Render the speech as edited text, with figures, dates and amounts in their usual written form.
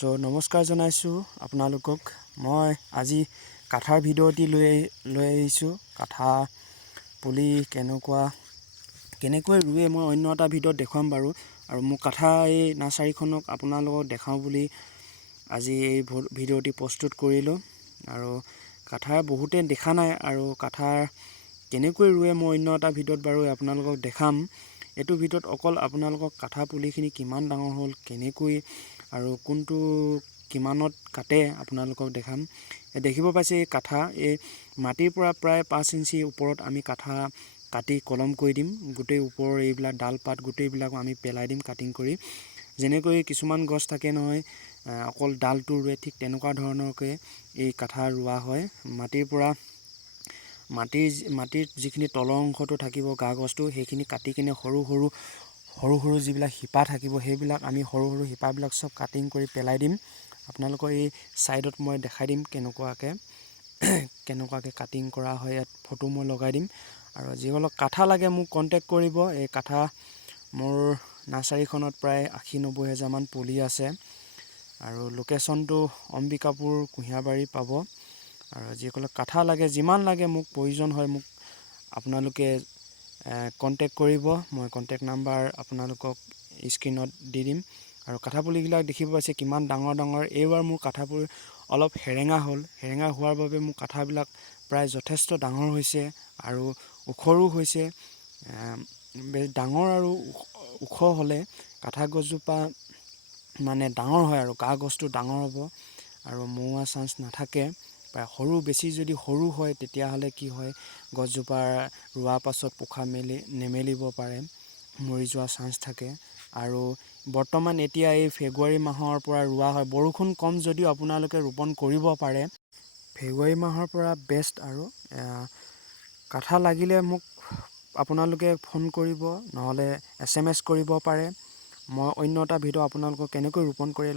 নমস্কাৰ জনাইছোঁ আপোনালোকক। মই আজি কাঠাৰ ভিডিঅ'টি লৈ আহিছোঁ। কাঠা পুলি কেনেকৈ ৰুৱে মই অন্য এটা ভিডিঅ'ত দেখুৱাম বাৰু। আৰু মোক কাঠা এই নাৰ্চাৰীখনক আপোনালোকক দেখাওঁ বুলি আজি এই ভিডিঅ'টি প্ৰস্তুত কৰিলোঁ। আৰু কাঠাৰ বহুতে দেখা নাই, আৰু কাঠাৰ কেনেকৈ ৰুৱে মই অন্য এটা ভিডিঅ'ত বাৰু আপোনালোকক দেখাম। এইটো ভিডিঅ'ত অকল আপোনালোকক কাঠা পুলিখিনি কিমান ডাঙৰ হ'ল, কেনেকৈ আৰু কোনটো কিমানত কাটে আপোনালোকক দেখাম। দেখিব পাইছে এই কাঠা এই মাটিৰ পৰা প্ৰায় 5 ইঞ্চি ওপৰত আমি কাঠা কাটি কলম কৰি দিম। গোটেই ওপৰৰ এইবিলাক ডাল পাত গোটেইবিলাক আমি পেলাই দিম কাটিং কৰি। যেনেকৈ কিছুমান গছ থাকে নহয়, অকল ডালটো ৰুৱে, ঠিক তেনেকুৱা ধৰণৰকৈ এই কাঠা ৰোৱা হয়। মাটিৰ পৰা মাটিৰ যিখিনি তলৰ অংশটো থাকিব গা গছটো, সেইখিনি কাটি কিনে সৰু সৰু যিবিলাক শিপা থাকিব, সেইবিলাক আমি সৰু শিপাবিলাক চব কাটিং কৰি পেলাই দিম। আপোনালোকৰ এই ছাইডত মই দেখাই দিম কেনেকুৱাকৈ কাটিং কৰা হয়। ইয়াত ফটো মই লগাই দিম। আৰু যিসকলক কাঠা লাগে মোক কণ্টেক্ট কৰিব। এই কাঠা মোৰ নাৰ্চাৰীখনত প্ৰায় 80-90 হেজাৰমান পুলি আছে। আৰু লোকেশ্যনটো অম্বিকাপুৰ কুঁহিয়াৰবাৰী পাব। আৰু যিসকলক কাঠা লাগে, যিমান লাগে মোক প্ৰয়োজন হয়, মোক আপোনালোকে কণ্টেক্ট কৰিব। মই কণ্টেক্ট নাম্বাৰ আপোনালোকক স্ক্ৰীণত দি দিম। আৰু কাঠা পুলিবিলাক দেখিব পাইছে কিমান ডাঙৰ। এইবাৰ মোৰ কাঠাবোৰ অলপ সেৰেঙা হ'ল। সেৰেঙা হোৱাৰ বাবে মোৰ কাঠাবিলাক প্ৰায় যথেষ্ট ডাঙৰ হৈছে আৰু ওখৰো হৈছে। ডাঙৰ আৰু ওখ হ'লে কাঠা গছজোপা মানে ডাঙৰ হয়, আৰু গা গছটো ডাঙৰ হ'ব আৰু মৰোৱা চান্স নাথাকে। প্ৰায় বেছি যদি সৰু হয়, তেতিয়াহ'লে কি হয়, গছজোপা ৰোৱাৰ পাছত পোখা নেমেলিব পাৰে, মৰি যোৱা চান্স থাকে। আৰু বৰ্তমান এতিয়া এই ফেব্ৰুৱাৰী মাহৰ পৰা ৰোৱা হয়। বৰষুণ কম যদিও আপোনালোকে ৰোপণ কৰিব পাৰে। ফেব্ৰুৱাৰী মাহৰ পৰা বেষ্ট। আৰু কাঠা লাগিলে মোক আপোনালোকে ফোন কৰিব, নহ'লে SMS কৰিব পাৰে। মই অন্য এটা ভিডিঅ' আপোনালোকক কেনেকৈ ৰোপণ কৰে